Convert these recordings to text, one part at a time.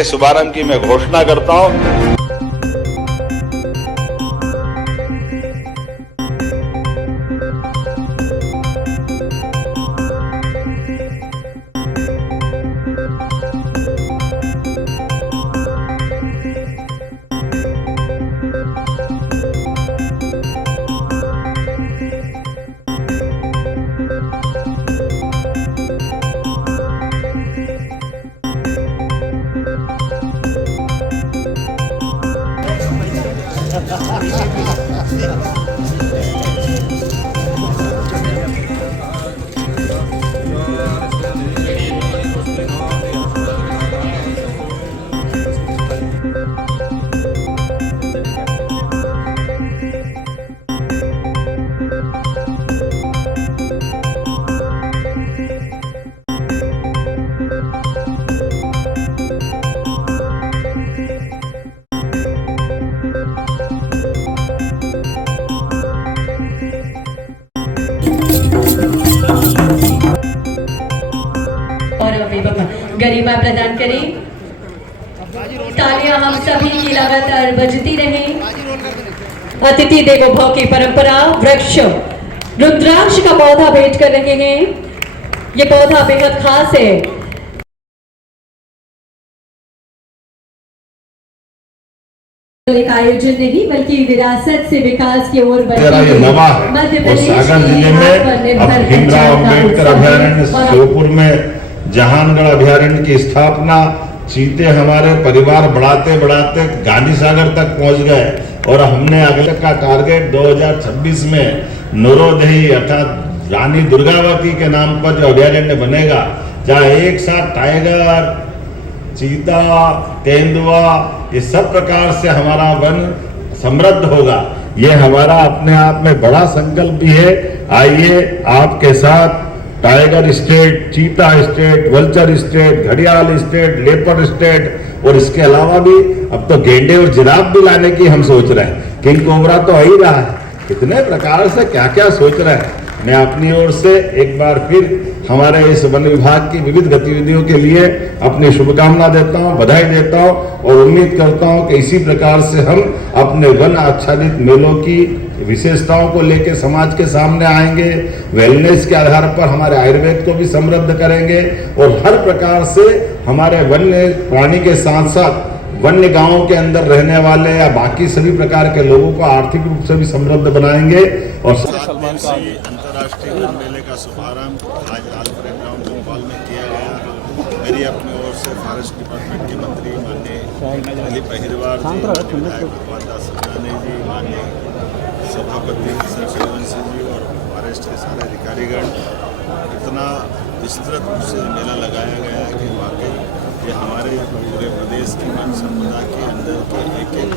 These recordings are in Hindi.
के शुभारंभ की मैं घोषणा करता हूं। गरिमा प्रदान करें। तालियां हम सभी की लगातार बजती रहे। अतिथि देवो भव की परंपरा वृक्ष रुद्राक्ष का पौधा भेंट कर रहे हैं। ये पौधा बेहद खास है। एक आयोजन नहीं बल्कि विरासत से विकास की ओर मध्य प्रदेश जिले में भीमराव अम्बेडकर अभयारण्य श्योपुर में जहानगढ़ अभयारण्य की स्थापना, चीते हमारे परिवार बढ़ाते बढ़ाते गांधी सागर तक पहुंच गए और हमने अगले का टारगेट 2026 में नूरोदही अर्थात रानी दुर्गावती के नाम पर जो अभयारण्य बनेगा, जहाँ एक साथ टाइगर, चीता, तेंदुआ, ये सब प्रकार से हमारा वन समृद्ध होगा। ये हमारा अपने आप में बड़ा संकल्प भी है। आइए आपके साथ टाइगर स्टेट, चीता स्टेट, वल्चर स्टेट, घड़ियाल स्टेट, लेपर्ड स्टेट और इसके अलावा भी अब तो गेंडे और जिराफ भी लाने की हम सोच रहे हैं। किंग कोबरा तो आ ही रहा है। कितने प्रकार से क्या क्या सोच रहे हैं। मैं अपनी ओर से एक बार फिर हमारे इस वन विभाग की विविध गतिविधियों के लिए अपनी शुभकामना देता हूं, बधाई देता हूं और उम्मीद करता हूं कि इसी प्रकार से हम अपने वन आच्छादित मेलों की विशेषताओं को लेकर समाज के सामने आएंगे। वेलनेस के आधार पर हमारे आयुर्वेद को भी समृद्ध करेंगे और हर प्रकार से हमारे वन्य प्राणी के साथ साथ वन्य गांवों के अंदर रहने वाले या बाकी सभी प्रकार के लोगों को आर्थिक रूप से भी समृद्ध बनाएंगे। और अंतर्राष्ट्रीय वन मेले का शुभारंभ आज आलफरेड ग्राउंड भोपाल में किया गया। मेरी अपनी ओर से फॉरेस्ट डिपार्टमेंट के मंत्री माननीय दिलीप अहिरवार जी, विधायक भगवानदास सत्यानी जी, माननीय सभापति सूर्यवंशी जी और फॉरेस्ट के सारे अधिकारीगण, इतना विस्तृत रूप से मेला लगाया गया है कि वाकई ये हमारे पूरे प्रदेश की वन संपदा के अंदर के एक एक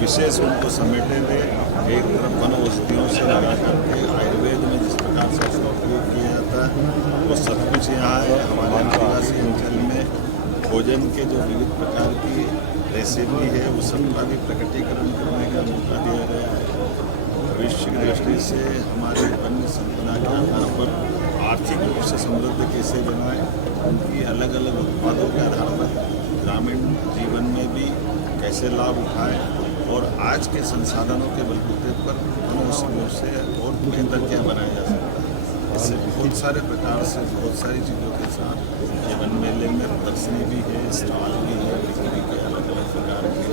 विशेष उनको समेटे थे। एक तरफ वन औषधियों से लगा करके आयुर्वेद में जिस प्रकार से उसका उपयोग किया जाता है वो सब कुछ यहाँ है। हमारे आदिवासी अंचल में भोजन के जो विविध प्रकार की रेसिपी है वो सबका भी प्रकटीकरण करने का मौका दिया गया है। भविष्य की दृष्टि से हमारे वन्य संपदा के आधार पर आर्थिक रूप से समृद्ध कैसे बनाएं, उनकी अलग अलग उत्पादों के आधार पर ग्रामीण जीवन में भी कैसे लाभ उठाएं और आज के संसाधनों के बलबूते पर वनों से और बेहतर क्या बनाया जा सकता है। इससे बहुत सारे प्रकार से बहुत सारी चीज़ों के साथ ये वन मेले में प्रदर्शनी भी है, स्टॉल भी है, बिक्री के अलग अलग प्रकार के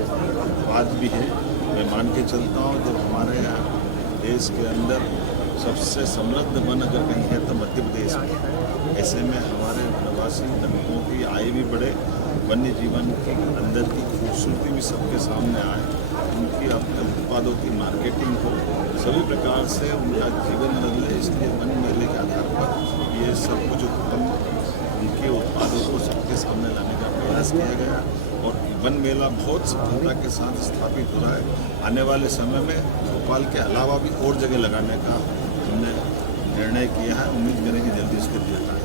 उत्पाद भी है। मैं मान के चलता हूँ जब हमारे यहाँ देश के अंदर सबसे समृद्ध वन अगर कहीं है तो मध्य प्रदेश में। ऐसे में हमारे वनवासी लोगों की आय भी बढ़े, वन्य जीवन के अंदर की खूबसूरती भी सबके सामने आए, उनकी अपने उत्पादों की मार्केटिंग हो, सभी प्रकार से उनका जीवन बदले। इसलिए वन मेले के आधार पर ये सब कुछ उत्तम उनके उत्पादों को सबके सामने लाने का प्रयास किया गया और वन मेला बहुत सफलता के साथ स्थापित हो रहा है। आने वाले समय में भोपाल के अलावा भी और जगह लगाने का हमने निर्णय किया है। उम्मीद करें कि जल्दी इसको दिया जाए।